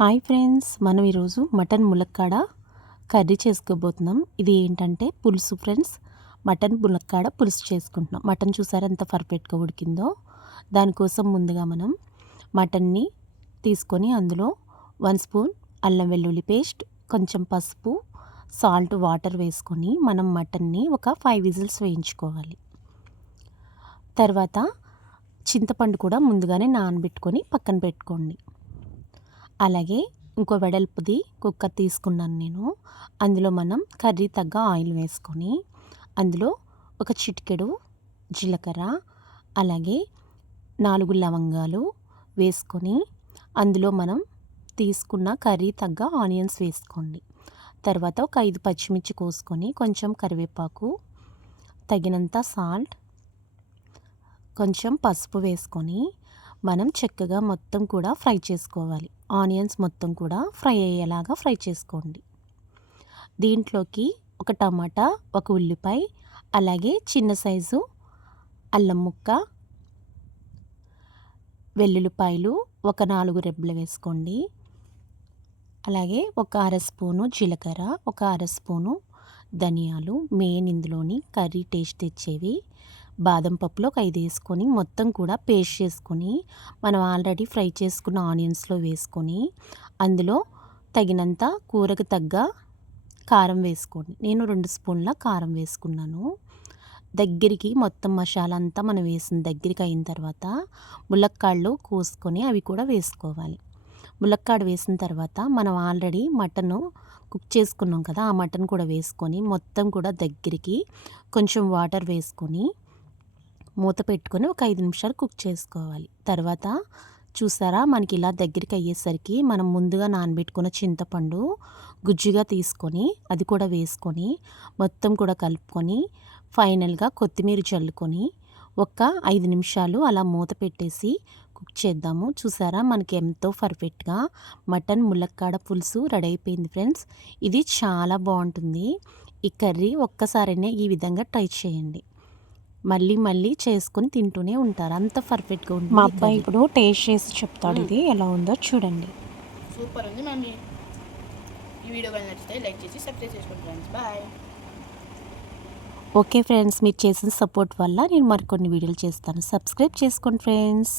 Hi friends, మనం ఈరోజు mutton ములక్కాడ కర్రీ చేసుకోబోతున్నాం. ఇది ఏంటంటే పులుసు ఫ్రెండ్స్. మటన్ ములక్కాడ పులుసు చేసుకుంటున్నాం. మటన్ చూసారా ఎంత పర్ఫెక్ట్గా ఉడికిందో. దానికోసం ముందుగా మనం మటన్ని తీసుకొని అందులో 1 స్పూన్ అల్లం వెల్లుల్లి పేస్ట్, కొంచెం పసుపు, సాల్ట్, వాటర్ వేసుకొని మనం మటన్ని ఒక 5 విజిల్స్ వేయించుకోవాలి. తర్వాత చింతపండు కూడా ముందుగానే నానబెట్టుకొని పక్కన పెట్టుకోండి. అలాగే ఇంకో వెడల్పుది కుక్కర్ తీసుకున్నాను నేను. అందులో మనం కర్రీ తగ్గ ఆయిల్ వేసుకొని అందులో ఒక చిటికెడు జీలకర్ర, అలాగే 4 లవంగాలు వేసుకొని అందులో మనం తీసుకున్న కర్రీ తగ్గ ఆనియన్స్ వేసుకోండి. తర్వాత ఒక 5 పచ్చిమిర్చి కోసుకొని కొంచెం కరివేపాకు, తగినంత సాల్ట్, కొంచెం పసుపు వేసుకొని మనం చక్కగా మొత్తం కూడా ఫ్రై చేసుకోవాలి. ఆనియన్స్ మొత్తం కూడా ఫ్రై అయ్యేలాగా ఫ్రై చేసుకోండి. దీంట్లోకి ఒక టమాటా, ఒక ఉల్లిపాయ, అలాగే చిన్న సైజు అల్లం ముక్క, వెల్లుల్లిపాయలు ఒక 4 రెబ్బలు వేసుకోండి. అలాగే ఒక అర స్పూను జీలకర్ర, ఒక అర స్పూను ధనియాలు, మెయిన్ ఇందులోని కర్రీ టేస్ట్ తెచ్చేవి బాదం పప్పులో ఒక 5 వేసుకొని మొత్తం కూడా పేస్ట్ చేసుకొని మనం ఆల్రెడీ ఫ్రై చేసుకున్న ఆనియన్స్లో వేసుకొని అందులో తగినంత కూరకు తగ్గ కారం వేసుకోండి. నేను 2 స్పూన్ల కారం వేసుకున్నాను. దగ్గరికి మొత్తం మసాలా అంతా మనం వేసిన దగ్గరికి అయిన తర్వాత ములక్కాడలు కోసుకొని అవి కూడా వేసుకోవాలి. ములక్కాడ వేసిన తర్వాత మనం ఆల్రెడీ మటను కుక్ చేసుకున్నాం కదా, ఆ మటన్ కూడా వేసుకొని మొత్తం కూడా దగ్గరికి కొంచెం వాటర్ వేసుకొని మూత పెట్టుకొని ఒక 5 నిమిషాలు కుక్ చేసుకోవాలి. తర్వాత చూసారా మనకి ఇలా దగ్గరికి అయ్యేసరికి మనం ముందుగా నానబెట్టుకున్న చింతపండు గుజ్జుగా తీసుకొని అది కూడా వేసుకొని మొత్తం కూడా కలుపుకొని ఫైనల్గా కొత్తిమీర చల్లుకొని ఒక 5 నిమిషాలు అలా మూత పెట్టేసి కుక్ చేద్దాము. చూసారా మనకి ఎంతో పర్ఫెక్ట్గా మటన్ ములక్కాడ పులుసు రెడీ అయిపోయింది ఫ్రెండ్స్. ఇది చాలా బాగుంటుంది. ఈ కర్రీ ఒక్కసారైనా ఈ విధంగా ట్రై చేయండి. మళ్ళీ మళ్ళీ చేసుకొని తింటూనే ఉంటారు, అంత పర్ఫెక్ట్గా ఉంటుంది. మా అబ్బాయి ఇప్పుడు టేస్ట్ చేసి చెప్తాడు ఇది ఎలా ఉందో చూడండి. సూపర్ ఉంది మమ్మీ. ఈ వీడియో కానీ నచ్చితే లైక్ చేసి సబ్స్క్రైబ్ చేసుకోండి ఫ్రెండ్స్. బాయ్. ఓకే ఫ్రెండ్స్, మీరు చేసిన సపోర్ట్ వల్ల నేను మరికొన్ని వీడియోలు చేస్తాను. సబ్స్క్రైబ్ చేసుకోండి ఫ్రెండ్స్.